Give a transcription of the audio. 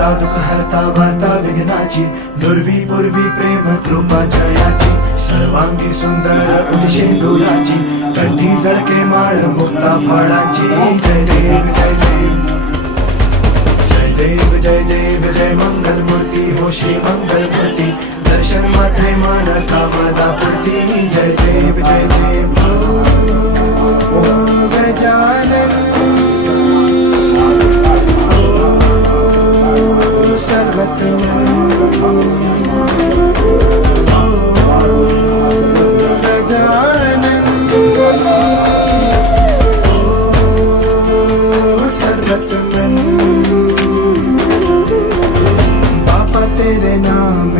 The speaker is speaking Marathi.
हरता दुःख हरता वार्ता विघ्नाची, दुर्वी पूर्वी प्रेम कृपा जयाची, सर्वांगी सुंदर उदिशेंदुराची, कंठी जळके माळ मुक्ता फळाची. जय देव जय देव जय देव जय देव जय मंगल मूर्ती हो श्री मंगल मूर्ती, दर्शन मात्रे मान कामदा पूर्ती. जय देव जय देव ओ गजानन ओ सर्वज्ञ तेरे नाम